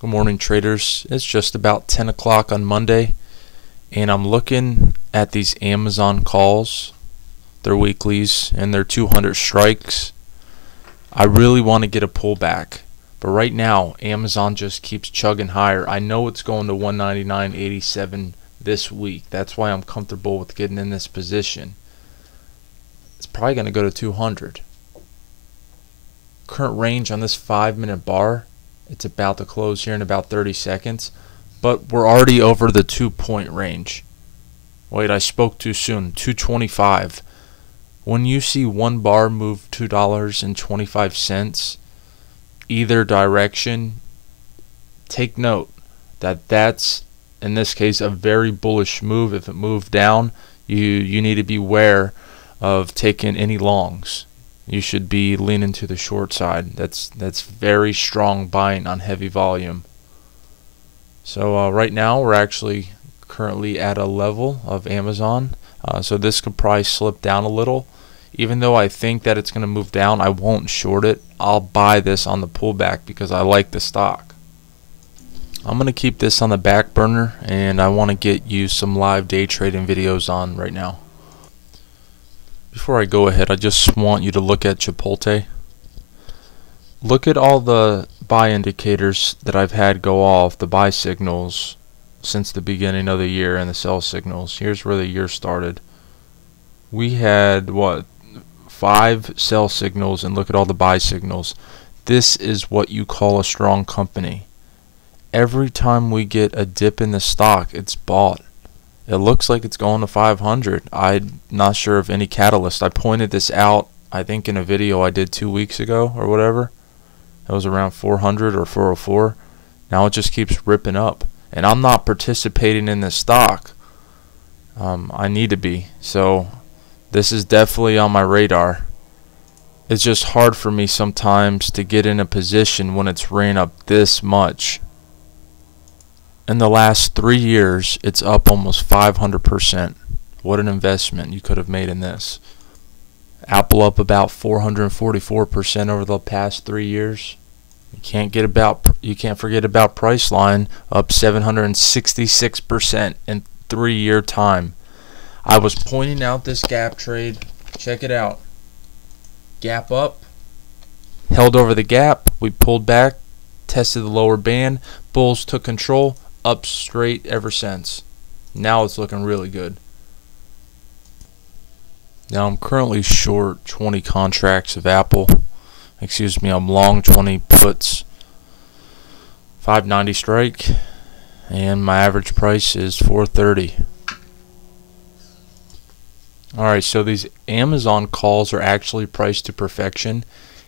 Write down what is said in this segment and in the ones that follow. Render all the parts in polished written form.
Good morning, traders. It's just about 10 o'clock on Monday, and I'm looking at these Amazon calls, their weeklies, and their 200 strikes. I really want to get a pullback, but right now, Amazon just keeps chugging higher. I know it's going to 199.87 this week. That's why I'm comfortable with getting in this position. It's probably going to go to 200. Current range on this 5-minute bar, it's about to close here in about 30 seconds, but we're already over the 2-point range. Wait, I spoke too soon. 225. When you see one bar move $2.25 either direction, take note that that's, in this case, a very bullish move. If it moved down, you need to be aware of taking any longs. You should be leaning to the short side. That's very strong buying on heavy volume. So right now we're actually currently at a level of Amazon. So this could probably slip down a little. Even though I think that it's going to move down, I won't short it. I'll buy this on the pullback because I like the stock. I'm going to keep this on the back burner, and I want to get you some live day trading videos on right now. Before I go ahead, I just want you to look at Chipotle. Look at all the buy indicators that I've had go off, the buy signals, since the beginning of the year, and the sell signals. Here's where the year started. We had, 5 sell signals, and look at all the buy signals. This is what you call a strong company. Every time we get a dip in the stock, it's bought. It looks like it's going to 500. I'm not sure of any catalyst. I pointed this out, I think, in a video I did 2 weeks ago or whatever. It was around 400 or 404. Now it just keeps ripping up. And I'm not participating in this stock. I need to be. So this is definitely on my radar. It's just hard for me sometimes to get in a position when it's ran up this much. In the last 3 years, it's up almost 500%. What an investment you could have made in this. Apple up about 444% over the past 3 years. You can't forget about Priceline, up 766% in 3-year time. I was pointing out this gap trade. Check it out. Gap up, held over the gap. We pulled back, tested the lower band. Bulls took control. Up straight ever since. Now it's looking really good. Now I'm currently short 20 contracts of Apple. I'm long 20 puts. 590 strike, and my average price is 430. Alright, so these Amazon calls are actually priced to perfection.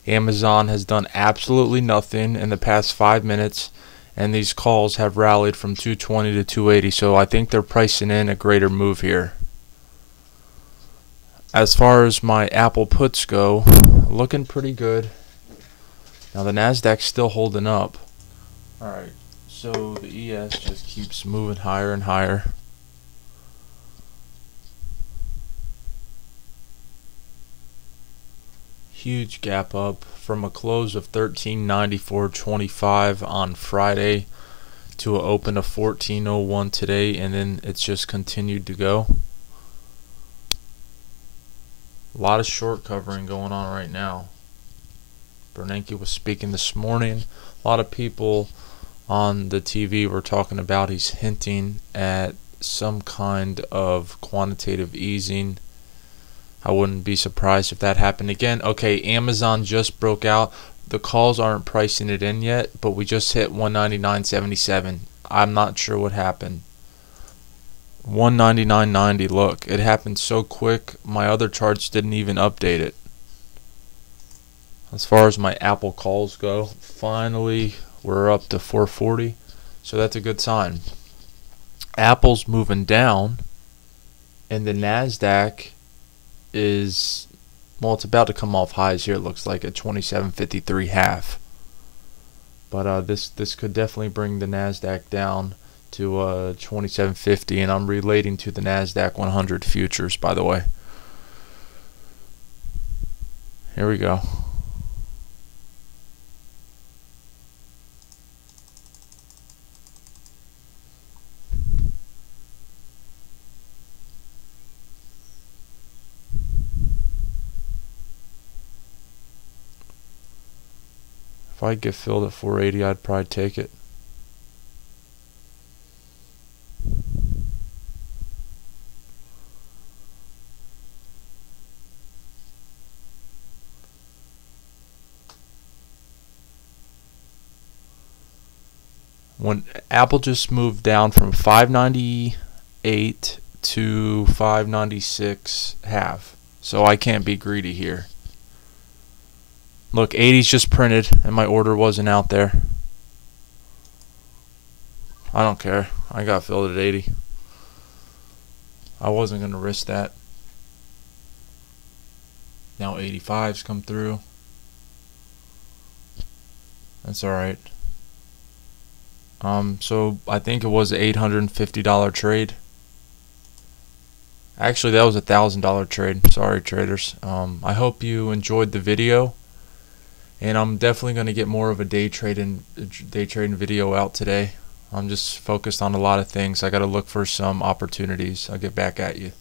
Amazon has done absolutely nothing in the past 5 minutes. And these calls have rallied from 220 to 280, so I think they're pricing in a greater move here. As far as my Apple puts go, looking pretty good. Now the Nasdaq's still holding up. Alright, so the ES just keeps moving higher and higher. Huge gap up from a close of 1394.25 on Friday to an open of 1401 today, and then it's just continued to go. A lot of short covering going on right now. Bernanke was speaking this morning. A lot of people on the TV were talking about he's hinting at some kind of quantitative easing. I wouldn't be surprised if that happened again. Okay, Amazon just broke out. The calls aren't pricing it in yet, but we just hit 199.77. I'm not sure what happened. 199.90. Look, it happened so quick. My other charts didn't even update it. As far as my Apple calls go, finally we're up to 440. So that's a good sign. Apple's moving down, and the Nasdaq is, well, it's about to come off highs here. It looks like at 27.53 half. But this could definitely bring the Nasdaq down to 27.50, and I'm relating to the Nasdaq 100 futures, by the way. Here we go. If I get filled at 480, I'd probably take it. When Apple just moved down from 598 to 596 half, so I can't be greedy here. Look, 80's just printed and my order wasn't out there. I don't care. I got filled at 80. I wasn't going to risk that. Now 85's come through. That's alright. So I think it was an $850 trade. Actually, that was a $1,000 trade. Sorry, traders. I hope you enjoyed the video, and I'm definitely going to get more of a day trading video out today. I'm just focused on a lot of things. I got to look for some opportunities. I'll get back at you.